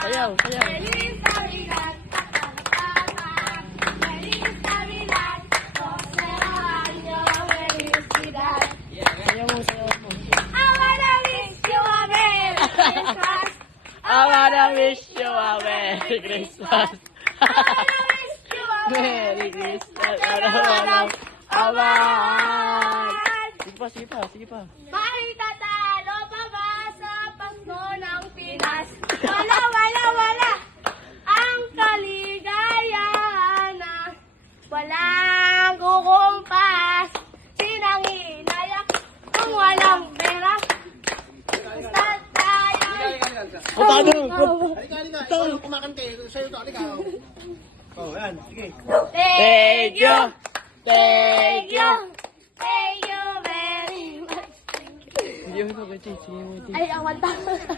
Sayaw, sayaw. Sayaw mo, sayaw mo. I wanna wish you a Merry Christmas. I wanna wish you a Merry Christmas. Merry Christmas. Awan. Sige pa, sige pa. May tatalo pa ba sa Pasko ng Pinas? Wala, wala, wala. Ang kaligayahan na walang kukumpas. Sinanginayak kung walang pera. Basta tayo. O, paano? Halika. Ito, kumakante. Sa'yo ito, halika. Oh, yan. Sige. Thank you. Thank you. Thank you very much. Hindi mo ito, Chichi. Ay, ang 1,000.